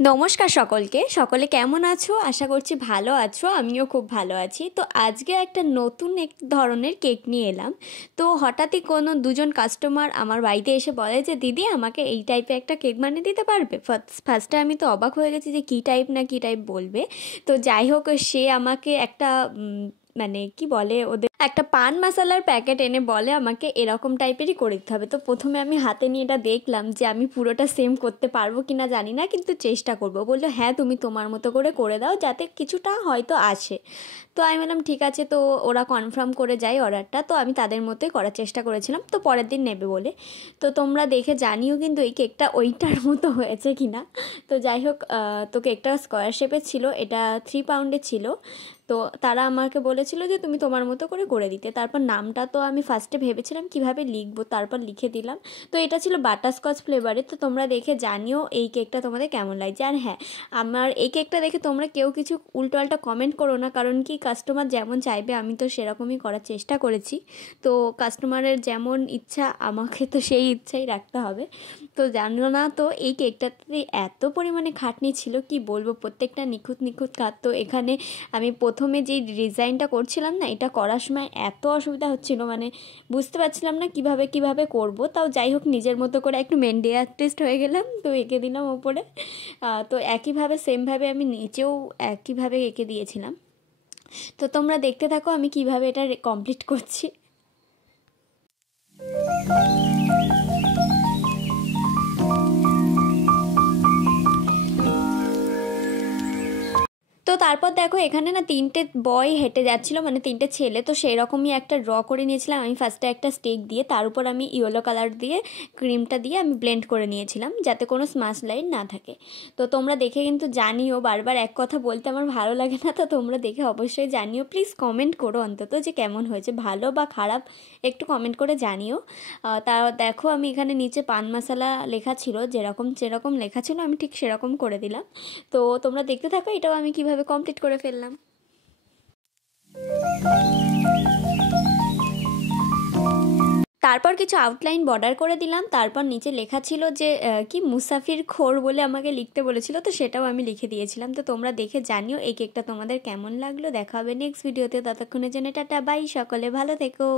নমস্কার সকলকে। সকলে কেমন আছো? আশা করছি ভালো আছো। আমিও খুব ভালো আছি। তো আজকে একটা নতুন এক ধরনের কেক নিয়ে এলাম। তো হঠাৎই কোনো দুজন কাস্টমার আমার বাড়িতে এসে বলে যে দিদি আমাকে এই টাইপের একটা কেক বানিয়ে দিতে পারবে। ফার্স্টে আমি তো অবাক হয়ে গেছি যে কী টাইপ না কী টাইপ বলবে। তো যাই হোক, সে আমাকে একটা মানে কি বলে ওদের একটা পান মশালার প্যাকেট এনে বলে আমাকে এরকম টাইপেরই করে দিতে হবে। তো প্রথমে আমি হাতে নিয়ে এটা দেখলাম যে আমি পুরোটা সেম করতে পারবো কি না জানি না, কিন্তু চেষ্টা করব। বললো হ্যাঁ তুমি তোমার মতো করে দাও যাতে কিছুটা হয়তো আসে। তো আমি বললাম ঠিক আছে। তো ওরা কনফার্ম করে যায় অর্ডারটা। তো আমি তাদের মতোই করার চেষ্টা করেছিলাম, তো পরের দিন নেবে বলে। তো তোমরা দেখে জানিও কিন্তু এই কেকটা ওইটার মতো হয়েছে কি না। তো যাই হোক, তো কেকটা স্কোয়ার শেপের ছিল, এটা 3 পাউন্ডের ছিল। তো তারা আমাকে বলেছিল যে তুমি তোমার মতো করে দিতে। তারপর নামটা তো আমি ফার্স্টে ভেবেছিলাম কিভাবে লিখবো, তারপর লিখে দিলাম। তো এটা ছিল বাটারস্কচ ফ্লেভারের। তো তোমরা দেখে জানিও এই কেকটা তোমাদের কেমন লাগছে। আর হ্যাঁ, আমার এই কেকটা দেখে তোমরা কেউ কিছু উল্টোপাল্টা কমেন্ট করো না, কারণ কি কাস্টমার যেমন চাইবে আমি তো সেরকমই করার চেষ্টা করেছি। তো কাস্টমারের যেমন ইচ্ছা আমাকে তো সেই ইচ্ছাই রাখতে হবে। তো জানো না তো এই কেকটাতে এত পরিমাণে খাটনি ছিল কি বলবো, প্রত্যেকটা নিখুঁত কাজ। তো এখানে আমি প্রথমে যেই ডিজাইনটা করছিলাম না, এটা করার সময় এত অসুবিধা হচ্ছিল, মানে বুঝতে পারছিলাম না কিভাবে করব। তাও যাই হোক, নিজের মতো করে একটু মেহেন্দি আর্টিস্ট হয়ে গেলাম, তো এঁকে দিলাম ওপরে। তো একইভাবে সেমভাবে আমি নিচেও একইভাবে এঁকে দিয়েছিলাম। তো তোমরা দেখতে থাকো আমি কিভাবে এটা কমপ্লিট করছি। তো তারপর দেখো এখানে না 3টে বয় হেঁটে যাচ্ছিলো, মানে 3টে ছেলে। তো সেই রকমই একটা ড্র করে নিয়েছিলাম আমি ফার্স্টে একটা স্টিক দিয়ে, তার উপর আমি ইয়েলো কালার দিয়ে ক্রিমটা দিয়ে আমি ব্লেন্ড করে নিয়েছিলাম যাতে কোনো স্মাশ লাইন না থাকে। তো তোমরা দেখে কিন্তু জানিও, বারবার এক কথা বলতে আমার ভালো লাগে না। তো তোমরা দেখে অবশ্যই জানিও, প্লিজ কমেন্ট করো অন্তত যে কেমন হয়েছে, ভালো বা খারাপ একটু কমেন্ট করে জানিও। তা দেখো আমি এখানে নিচে পান মশালা লেখা ছিল, যেরকম লেখা ছিল আমি ঠিক সেরকম করে দিলাম। তো তোমরা দেখতে থাকো এটাও আমি কিভাবে কমপ্লিট করে ফেললাম। তারপর কিছু আউটলাইন বর্ডার করে দিলাম। তারপর নিচে লেখা ছিল যে কি মুসাফির খোর বলে আমাকে লিখতে বলেছিল, তো সেটাও আমি লিখে দিয়েছিলাম। তো তোমরা দেখে জানিও এই কেকটা তোমাদের কেমন লাগলো। দেখা হবে নেক্সট ভিডিওতে। ততক্ষণের জন্য টাটা বাই, সকলে ভালো থেকো।